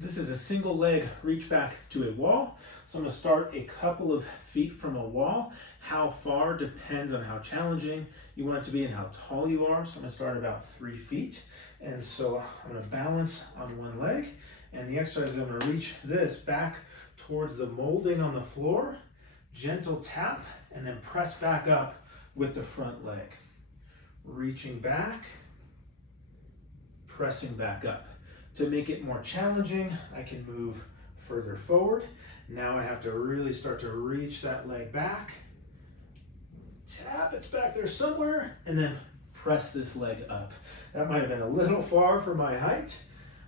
This is a single leg reach back to a wall. So I'm going to start a couple of feet from a wall. How far depends on how challenging you want it to be and how tall you are. So I'm going to start about 3 feet. And so I'm going to balance on one leg. And the exercise is I'm going to reach this back towards the molding on the floor, gentle tap, and then press back up with the front leg. Reaching back, pressing back up. To make it more challenging, I can move further forward. Now I have to really start to reach that leg back. Tap, it's back there somewhere, and then press this leg up. That might have been a little far for my height.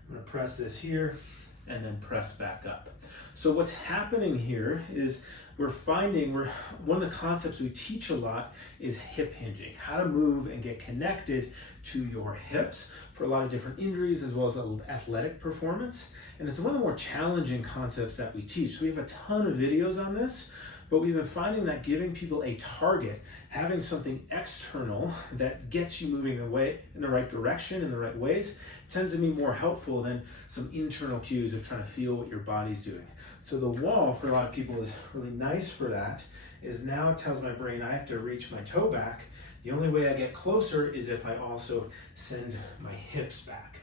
I'm gonna press this here and then press back up. So what's happening here is one of the concepts we teach a lot is hip hinging, how to move and get connected to your hips for a lot of different injuries as well as athletic performance. And it's one of the more challenging concepts that we teach. So we have a ton of videos on this, but we've been finding that giving people a target, having something external that gets you moving away in the right direction, in the right ways, tends to be more helpful than some internal cues of trying to feel what your body's doing. So the wall, for a lot of people, is really nice for that, is now it tells my brain I have to reach my toe back. The only way I get closer is if I also send my hips back.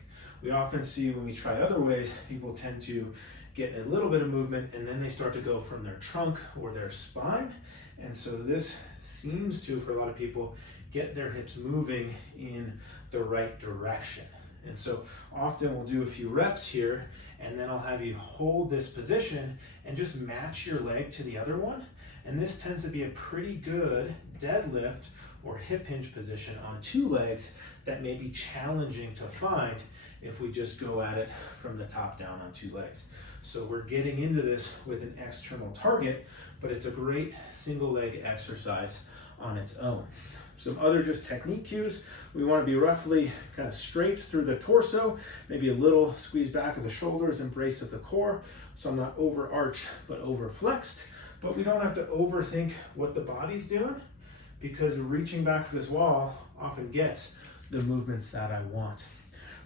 We often see when we try other ways, people tend to get a little bit of movement and then they start to go from their trunk or their spine. And so this seems to, for a lot of people, get their hips moving in the right direction. And so often we'll do a few reps here and then I'll have you hold this position and just match your leg to the other one. And this tends to be a pretty good deadlift or hip hinge position on two legs that may be challenging to find if we just go at it from the top down on two legs. So we're getting into this with an external target, but it's a great single leg exercise on its own. Some other just technique cues. We want to be roughly kind of straight through the torso, maybe a little squeeze back of the shoulders, embrace of the core. So I'm not over arched, but over flexed. But we don't have to overthink what the body's doing because reaching back for this wall often gets the movements that I want.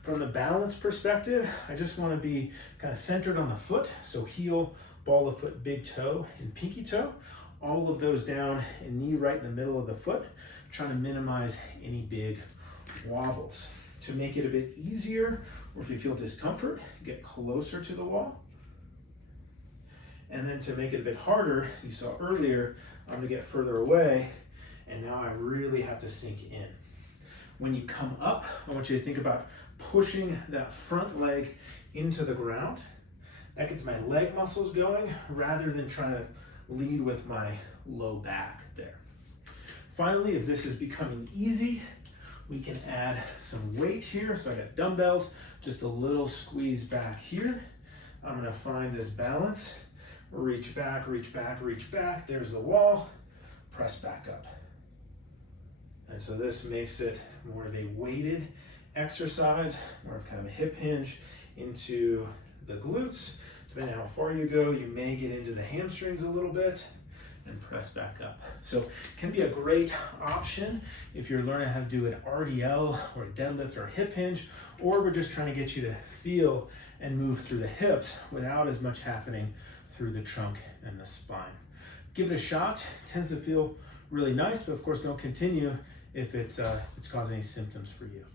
From the balance perspective, I just want to be kind of centered on the foot. So heel, ball of foot, big toe, and pinky toe. All of those down and knee right in the middle of the foot, trying to minimize any big wobbles. To make it a bit easier, or if you feel discomfort, get closer to the wall. And then to make it a bit harder, you saw earlier, I'm gonna get further away, and now I really have to sink in. When you come up, I want you to think about pushing that front leg into the ground. That gets my leg muscles going rather than trying to lead with my low back there. Finally, if this is becoming easy, we can add some weight here. So I got dumbbells, just a little squeeze back here. I'm gonna find this balance, reach back, reach back, reach back. There's the wall, press back up. And so this makes it more of a weighted exercise, more of kind of a hip hinge into the glutes. Depending on how far you go, you may get into the hamstrings a little bit and press back up. So it can be a great option if you're learning how to do an RDL or a deadlift or a hip hinge, or we're just trying to get you to feel and move through the hips without as much happening through the trunk and the spine. Give it a shot. It tends to feel really nice, but of course don't continue if it's causing any symptoms for you.